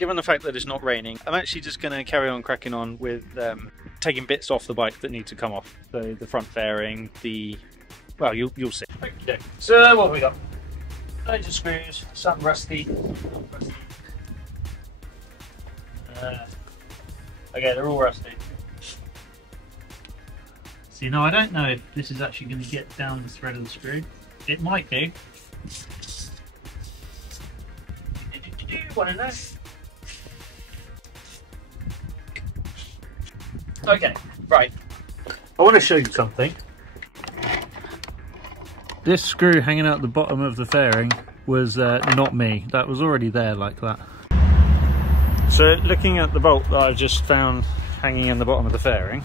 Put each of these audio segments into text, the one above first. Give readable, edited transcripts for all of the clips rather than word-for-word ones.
Given the fact that it's not raining, I'm actually just going to carry on cracking on with taking bits off the bike that need to come off. So the front fairing, well, you'll see. Okay. So what have we got? Loads of screws, some rusty. Okay, they're all rusty. See, now I don't know if this is actually going to get down the thread of the screw. It might do. Want to know? Okay, right. I want to show you something. This screw hanging out the bottom of the fairing was not me. That was already there like that. So looking at the bolt that I've just found hanging in the bottom of the fairing,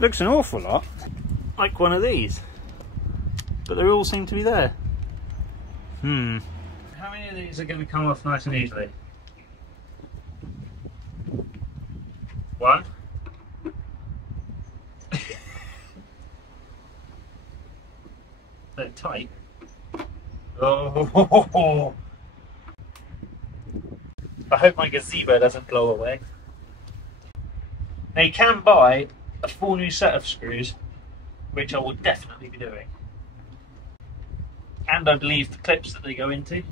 looks an awful lot like one of these, but they all seem to be there. How many of these are going to come off nice and easily? One. They're tight. Oh! I hope my gazebo doesn't blow away. Now you can buy a full new set of screws, which I will definitely be doing. And I believe the clips that they go into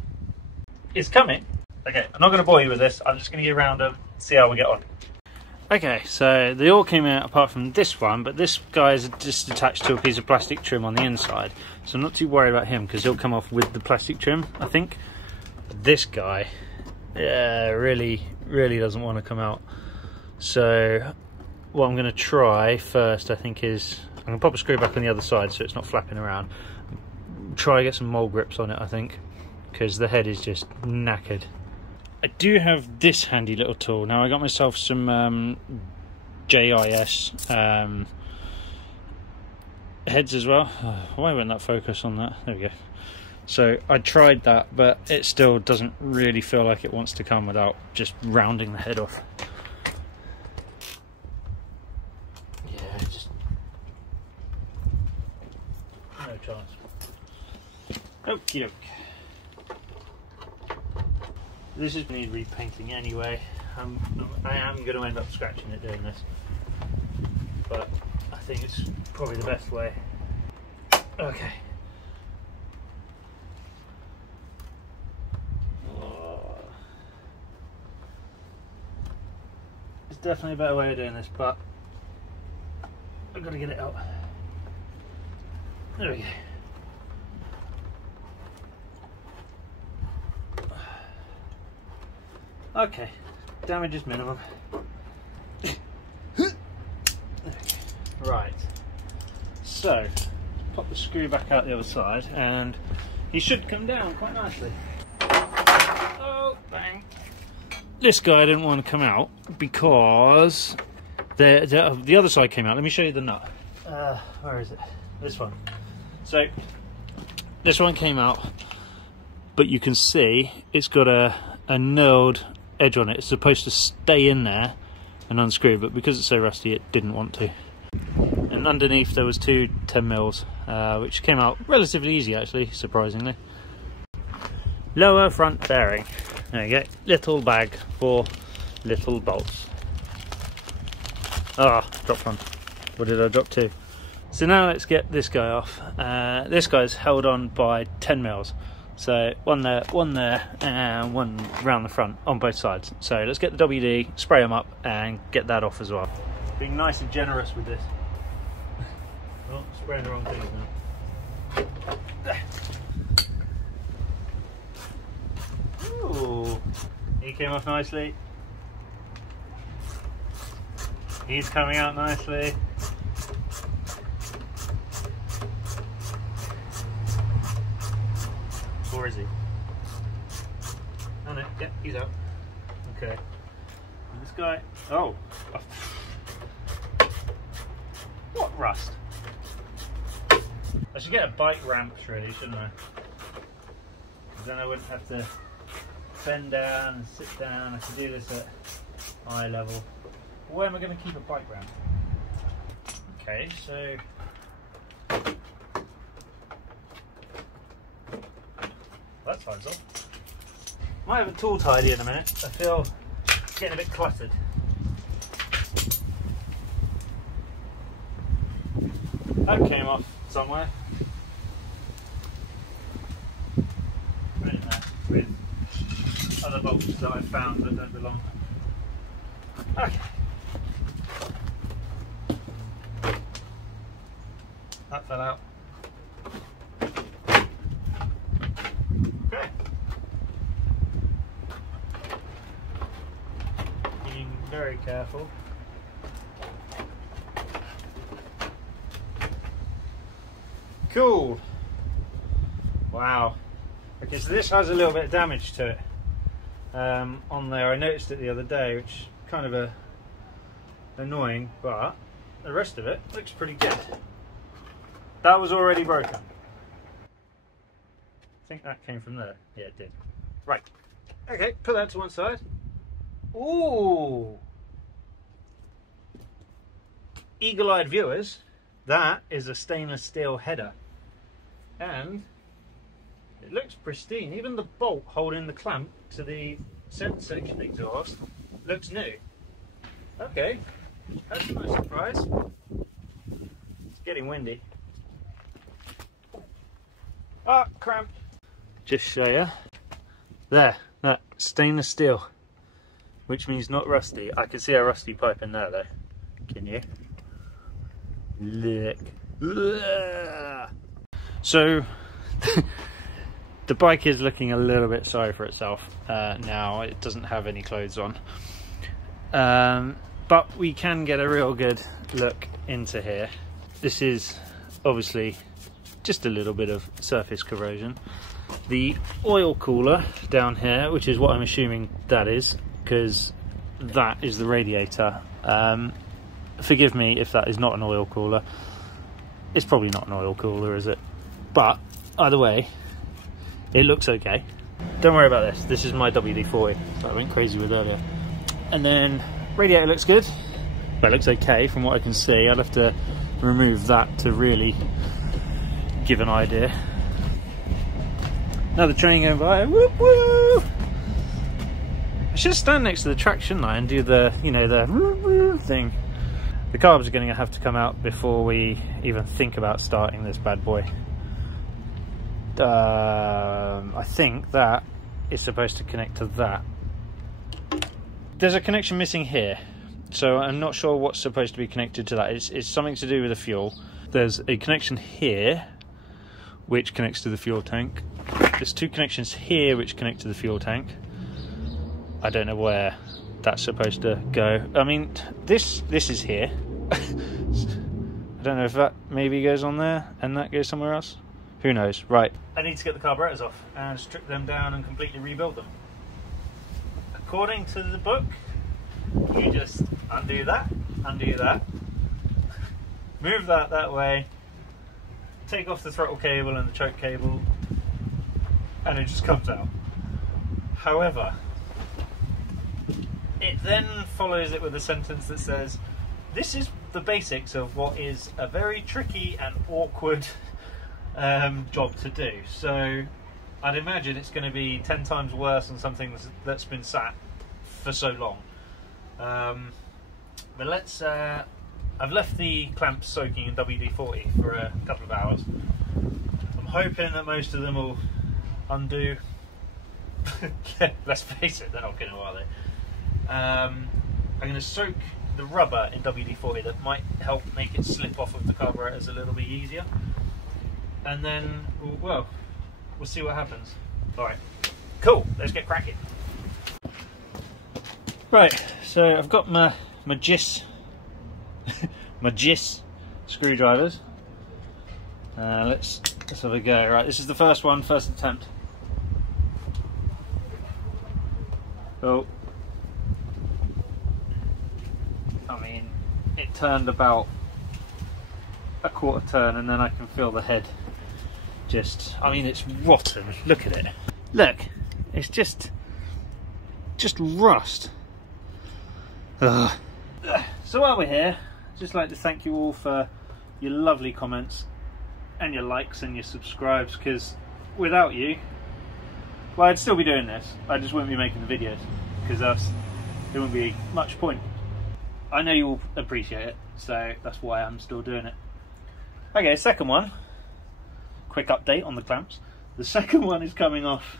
is coming. Okay, I'm not going to bore you with this, I'm just going to get around them, see how we get on. Okay, so they all came out apart from this one, but this guy is just attached to a piece of plastic trim on the inside. So I'm not too worried about him because he'll come off with the plastic trim, I think. But this guy, yeah, really doesn't want to come out. So what I'm going to try first, I think, is I'm going to pop a screw back on the other side so it's not flapping around. Try to get some mole grips on it, I think, because the head is just knackered. I do have this handy little tool. Now I got myself some JIS heads as well. Why wouldn't that focus on that? There we go. So I tried that, but it still doesn't really feel like it wants to come without just rounding the head off. Yeah, just no chance. Okie doke. This is need repainting anyway. I am going to end up scratching it doing this, but I think it's probably the best way. Okay. It's definitely a better way of doing this, but I've got to get it out. There we go. Okay, damage is minimum. Right, so pop the screw back out the other side and he should come down quite nicely. Oh, bang. This guy didn't want to come out because the other side came out. Let me show you the nut. Where is it? This one. So this one came out, but you can see it's got a knurled edge on it. It's supposed to stay in there and unscrew, but because it's so rusty it didn't want to. And underneath there was two 10mm, which came out relatively easy actually, surprisingly. Lower front fairing. There you go, little bag for little bolts. Ah, dropped one. What did I drop to? So now let's get this guy off. This guy's held on by 10mm. So one there, and one round the front on both sides. So let's get the WD, spray them up, and get that off as well. Being nice and generous with this. Oh, spraying the wrong things now. Ooh, he came off nicely. He's coming out nicely. Or is he? Oh no, yeah, he's out. Okay. And this guy, oh. What rust? I should get a bike ramp really, shouldn't I? Then I wouldn't have to bend down and sit down. I could do this at eye level. Where am I going to keep a bike ramp? Okay, so that side's off. Might have a tool tidy in a minute. I feel it's getting a bit cluttered. That came off somewhere. Right in there with other bolts that I found that don't belong. Okay. That fell out. Okay. Being very careful. Cool. Wow. Okay, so this has a little bit of damage to it on there. I noticed it the other day, which is kind of annoying, but the rest of it looks pretty good. That was already broken. I think that came from there. Yeah, it did. Right. Okay, put that to one side. Ooh. Eagle-eyed viewers, that is a stainless steel header. And it looks pristine. Even the bolt holding the clamp to the centre section exhaust looks new. Okay, that's a nice surprise. It's getting windy. Ah, cramp. Just show you. There, that stainless steel, which means not rusty. I can see a rusty pipe in there though. Can you? Look. So the bike is looking a little bit sorry for itself now. It doesn't have any clothes on, but we can get a real good look into here. This is obviously just a little bit of surface corrosion. The oil cooler down here, which is what I'm assuming that is, because that is the radiator. Forgive me if that is not an oil cooler. It's probably not an oil cooler, is it? But either way, it looks okay. Don't worry about this. This is my WD-40 that I went crazy with earlier. And then radiator looks good. Well, it looks okay from what I can see. I'd have to remove that to really give an idea. Another train going by. Whoop whoop! I should stand next to the track, shouldn't I, and do the, you know, the whoop whoop thing. The carbs are going to have to come out before we even think about starting this bad boy. I think that is supposed to connect to that. There's a connection missing here, so I'm not sure what's supposed to be connected to that. It's something to do with the fuel. There's a connection here which connects to the fuel tank. There's two connections here which connect to the fuel tank. I don't know where that's supposed to go. I mean, this is here. I don't know if that maybe goes on there and that goes somewhere else. Who knows? Right. I need to get the carburetors off and strip them down and completely rebuild them. According to the book, you just undo that, move that way, take off the throttle cable and the choke cable, and it just comes out. However, it then follows it with a sentence that says, this is the basics of what is a very tricky and awkward job to do. So I'd imagine it's going to be 10 times worse than something that's been sat for so long. But let's, I've left the clamps soaking in WD-40 for a couple of hours. I'm hoping that most of them will undo. Let's face it, they're not going to, are they? I'm going to soak the rubber in WD-40. That might help make it slip off of the carburetors a little bit easier. And then, well, we'll see what happens. Alright, cool, let's get cracking. Right, so I've got my GIS screwdrivers. Let's have a go. Right, this is the first one, first attempt. Oh. I mean, it turned about a quarter turn and then I can feel the head just, I mean, it's rotten. Look at it. Look, it's just rust. Ugh. So while we're here, I'd just like to thank you all for your lovely comments and your likes and your subscribes, because without you, Well, I'd still be doing this, I just wouldn't be making the videos, because there wouldn't be much point. I know you'll appreciate it, so that's why I'm still doing it. Okay, second one. Quick update on the clamps. The second one is coming off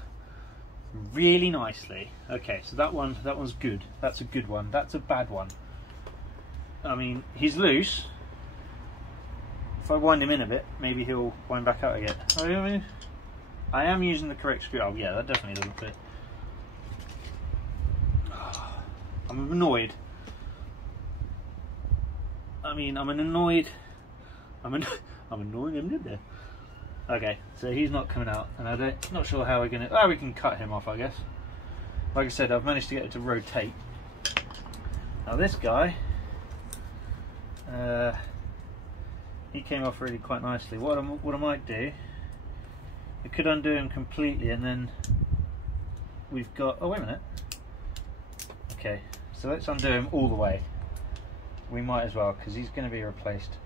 really nicely. Okay, so that one's good. That's a good one. That's a bad one. I mean, he's loose. If I wind him in a bit, maybe he'll wind back out again. I am using the correct screw. Oh yeah, that definitely doesn't fit. I'm annoyed. I mean, I'm annoying him, did there? Okay, so he's not coming out, and I'm not sure how we're gonna. Oh, we can cut him off, I guess. Like I said, I've managed to get it to rotate. Now this guy, he came off really quite nicely. What I might do, I could undo him completely, and then we've got. Oh wait a minute. Okay, so let's undo him all the way. We might as well, because he's going to be replaced.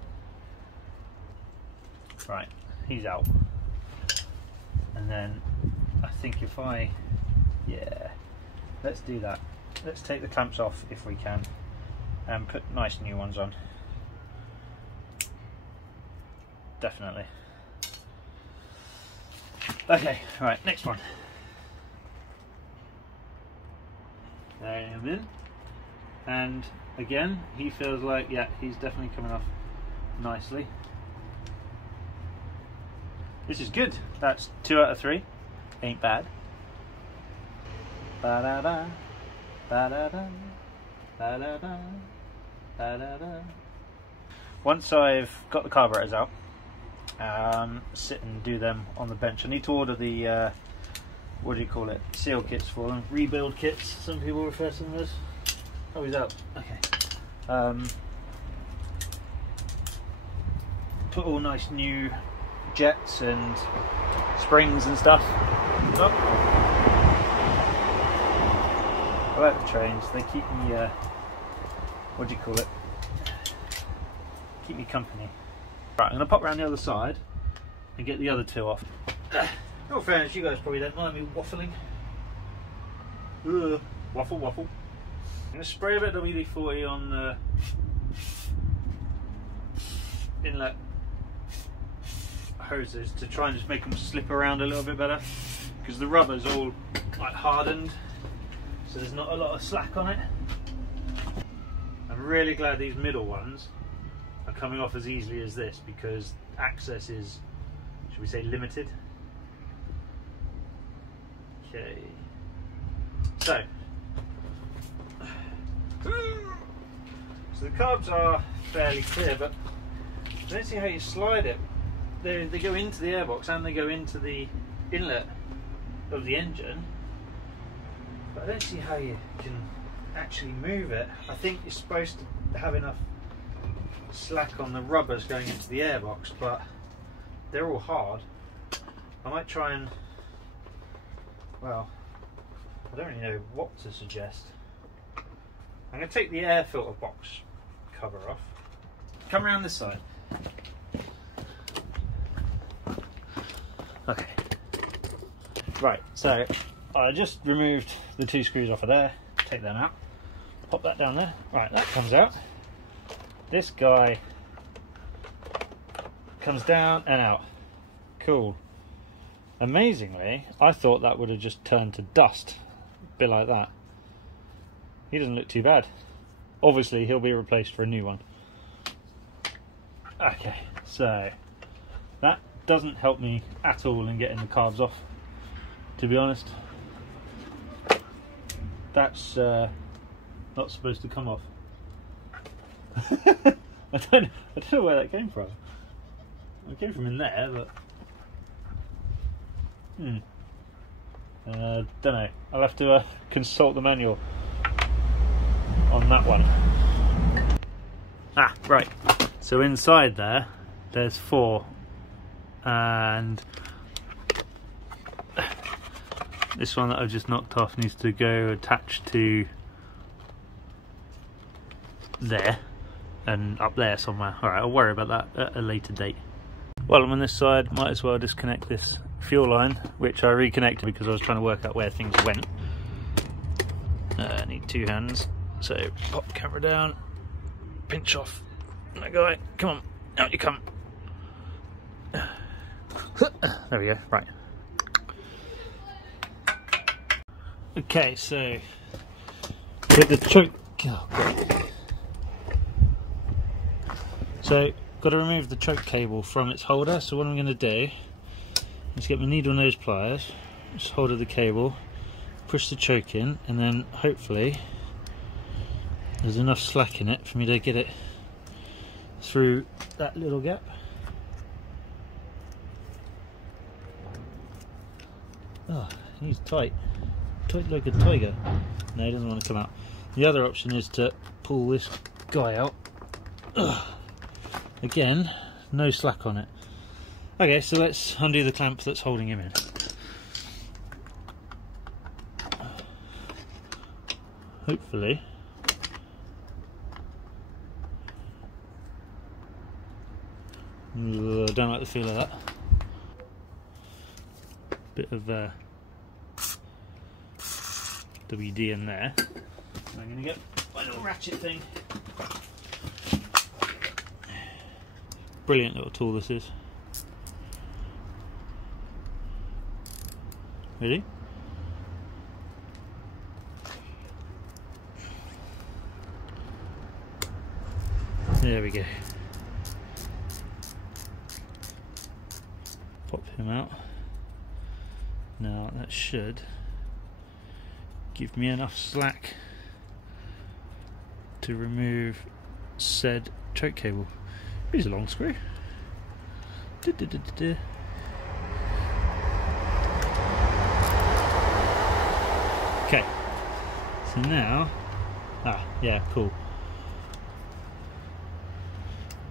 Right, he's out. And then I think if yeah, let's do that. Let's take the clamps off if we can, and put nice new ones on. Definitely. Okay, right, next one. There him in. And again, he feels like, yeah, he's definitely coming off nicely. This is good. That's 2 out of 3. Ain't bad. Ba da da, ba da da, ba da da, ba da da. Once I've got the carburetors out, sit and do them on the bench. I need to order the what do you call it? Seal kits for them. Rebuild kits, some people refer to them as. Oh, he's out. Okay. Put all nice new jets and springs and stuff. Oh. I like the trains. They keep me. What do you call it? Keep me company. Right, I'm going to pop around the other side and get the other two off. In all fairness, you guys probably don't mind me waffling. Waffle, waffle. I'm going to spray a bit of WD-40 on the inlet hoses to try and just make them slip around a little bit better, because the rubber's all like hardened, so there's not a lot of slack on it. I'm really glad these middle ones are coming off as easily as this, because access is, should we say, limited. Okay, so the carbs are fairly clear, but I don't see how you slide it. They go into the airbox and they go into the inlet of the engine, but I don't see how you can actually move it. I think you're supposed to have enough slack on the rubbers going into the airbox, but they're all hard. I might try and, well, I don't really know what to suggest. I'm going to take the air filter box cover off. Come around this side. Okay. Right, so I just removed the 2 screws off of there. Take them out. Pop that down there. Right, that comes out. This guy comes down and out. Cool. Amazingly, I thought that would have just turned to dust. A bit like that. He doesn't look too bad. Obviously, he'll be replaced for a new one. Okay, so that doesn't help me at all in getting the carbs off, to be honest. That's not supposed to come off. I don't know where that came from. It came from in there, but don't know. I'll have to consult the manual on that one. Ah, right. So inside there's 4, and this one that I've just knocked off needs to go attached to there and up there somewhere. Alright, I'll worry about that at a later date. While I'm on this side, might as well disconnect this fuel line, which I reconnected because I was trying to work out where things went. I need two hands, so pop the camera down, pinch off that guy, come on, out you come. There we go, right. Okay, so with the choke, so got to remove the choke cable from its holder. So what I'm going to do is get my needle nose pliers, just hold of the cable, push the choke in, and then hopefully there's enough slack in it for me to get it through that little gap. Oh, he's tight like a tiger. No, he doesn't want to come out. The other option is to pull this guy out. Ugh. Again, no slack on it. Okay, so let's undo the clamp that's holding him in. Hopefully I don't like the feel of that. Bit of WD in there. I'm going to get my little ratchet thing. Brilliant little tool this is. Ready? There we go. Pop him out. Now that should give me enough slack to remove said choke cable. Here's a long screw. Okay, so now, yeah, cool.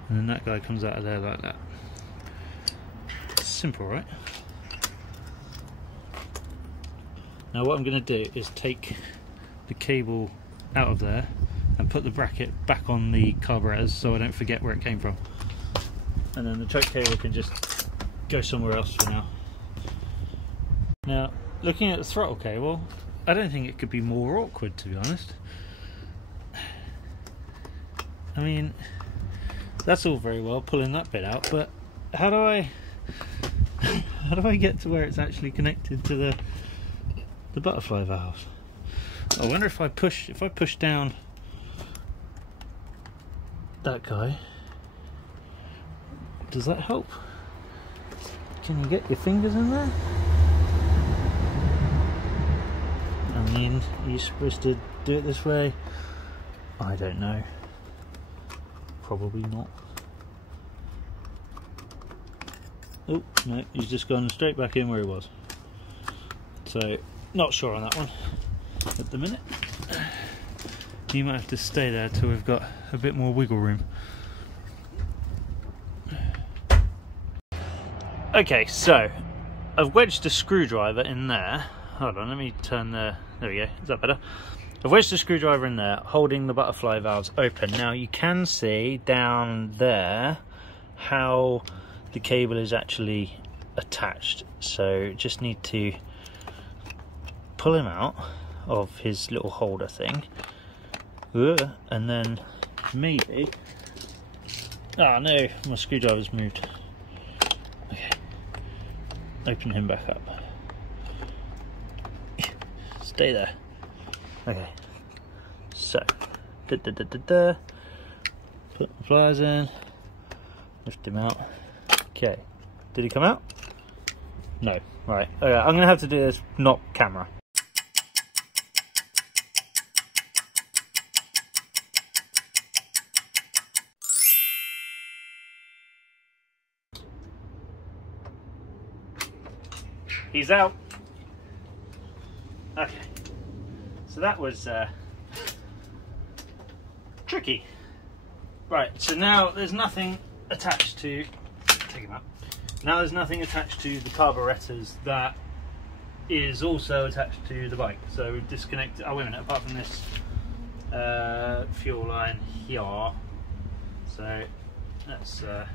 And then that guy comes out of there like that. Simple, right? Now what I'm going to do is take the cable out of there and put the bracket back on the carburetors so I don't forget where it came from. And then the choke cable can just go somewhere else for now. Now, looking at the throttle cable, I don't think it could be more awkward, to be honest. I mean, that's all very well pulling that bit out, but how do I get to where it's actually connected to the butterfly valve? I wonder if I push down that guy, does that help? Can you get your fingers in there? I mean, are you supposed to do it this way? I don't know. Probably not. Oh, no, he's just gone straight back in where he was. So, not sure on that one at the minute. You might have to stay there till we've got a bit more wiggle room. Okay, so I've wedged a screwdriver in there. Hold on, let me turn there we go, is that better? I've wedged a screwdriver in there, holding the butterfly valves open. Now you can see down there how the cable is actually attached. So just need to pull him out of his little holder thing. And then maybe, oh no, my screwdriver's moved. Okay, open him back up. Stay there. Okay, so put the pliers in, lift him out. Okay, did he come out? No. Right, okay, I'm gonna have to do this not camera. He's out. Okay, so that was tricky. Right, so now there's nothing attached to, take him out. Now there's nothing attached to the carburetors that is also attached to the bike. So we've disconnected, oh wait a minute, apart from this fuel line here. So that's, there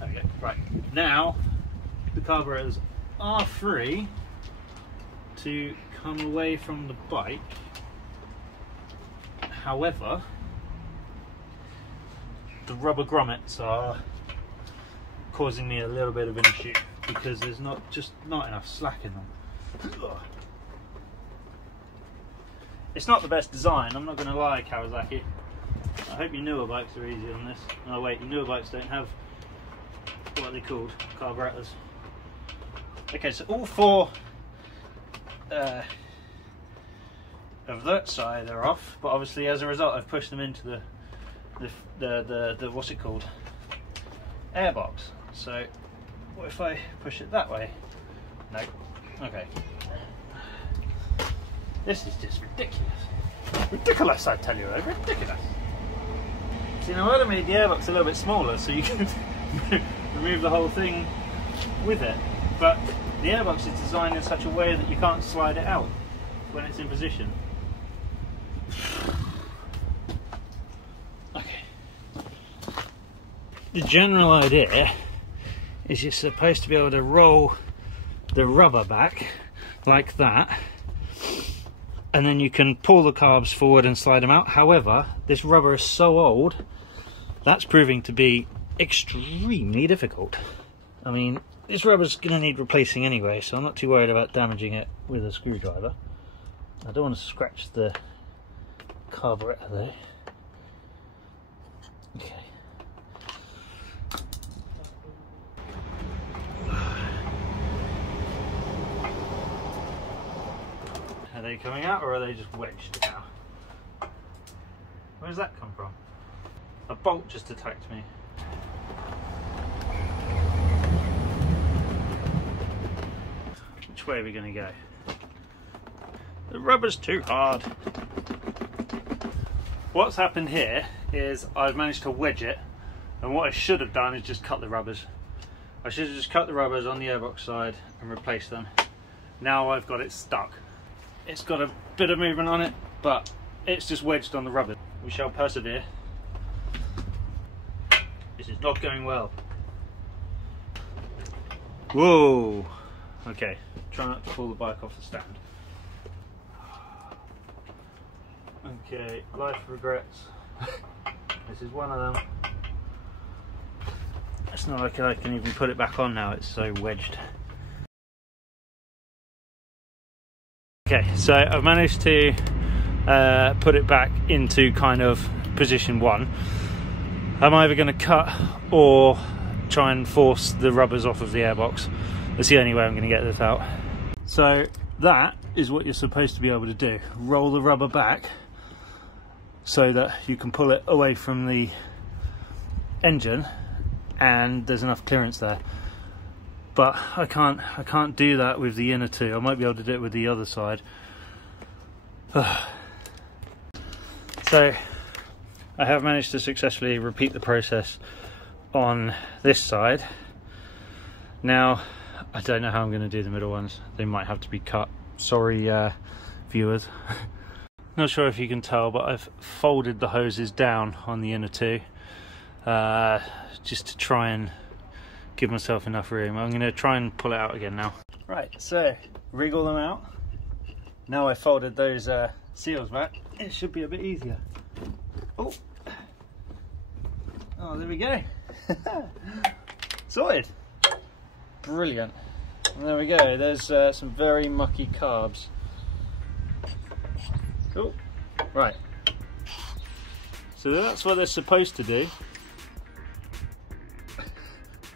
we go. Right, now the carburetors are free to come away from the bike. However, the rubber grommets are causing me a little bit of an issue because there's not enough slack in them. Ugh. It's not the best design, I'm not going to lie, Kawasaki. I hope your newer bikes are easy on this. Oh wait, your newer bikes don't have, what are they called? Carburetors. Okay, so all four of that side are off, but obviously as a result I've pushed them into the what's it called? Airbox. So what if I push it that way? No. Okay. This is just ridiculous. Ridiculous, I tell you, ridiculous. See, now I'd have made the airbox a little bit smaller so you can remove the whole thing with it, but the airbox is designed in such a way that you can't slide it out when it's in position. Okay. The general idea is you're supposed to be able to roll the rubber back like that, and then you can pull the carbs forward and slide them out. However, this rubber is so old, that's proving to be extremely difficult. I mean, this rubber's going to need replacing anyway, so I'm not too worried about damaging it with a screwdriver. I don't want to scratch the carburetor though. Okay. Are they coming out or are they just wedged now? Where does that come from? A bolt just attacked me. Which way are we going to go? The rubber's too hard. What's happened here is I've managed to wedge it, and what I should have done is just cut the rubbers. I should have just cut the rubbers on the airbox side and replaced them. Now I've got it stuck. It's got a bit of movement on it, but it's just wedged on the rubber. We shall persevere. This is not going well. Whoa! Okay, try not to pull the bike off the stand. Okay, life regrets. This is one of them. It's not like I can even put it back on now, it's so wedged. Okay, so I've managed to put it back into kind of position one. I'm either going to cut or try and force the rubbers off of the airbox. That's the only way I'm going to get this out. So that is what you're supposed to be able to do. Roll the rubber back so that you can pull it away from the engine and there's enough clearance there. But I can't do that with the inner two. I might be able to do it with the other side. So I have managed to successfully repeat the process on this side. Now I don't know how I'm going to do the middle ones. They might have to be cut. Sorry viewers. Not sure if you can tell, but I've folded the hoses down on the inner two just to try and give myself enough room. I'm going to try and pull it out again now. Right, so wriggle them out. Now I've folded those seals back, it should be a bit easier. Oh, there we go. Sorted. Brilliant. And there we go. There's some very mucky carbs. Cool. Right. So that's what they're supposed to do.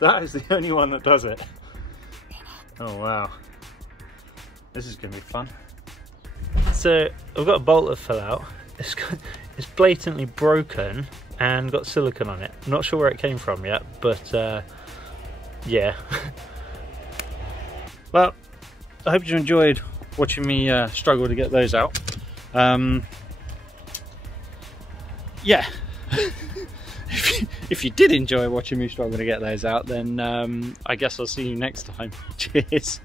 That is the only one that does it. Oh wow. This is going to be fun. So I've got a bolt that fell out. It's blatantly broken and got silicone on it. I'm not sure where it came from yet, but yeah. Well, I hope you enjoyed watching me struggle to get those out. Yeah. If you did enjoy watching me struggle to get those out, then I guess I'll see you next time. Cheers.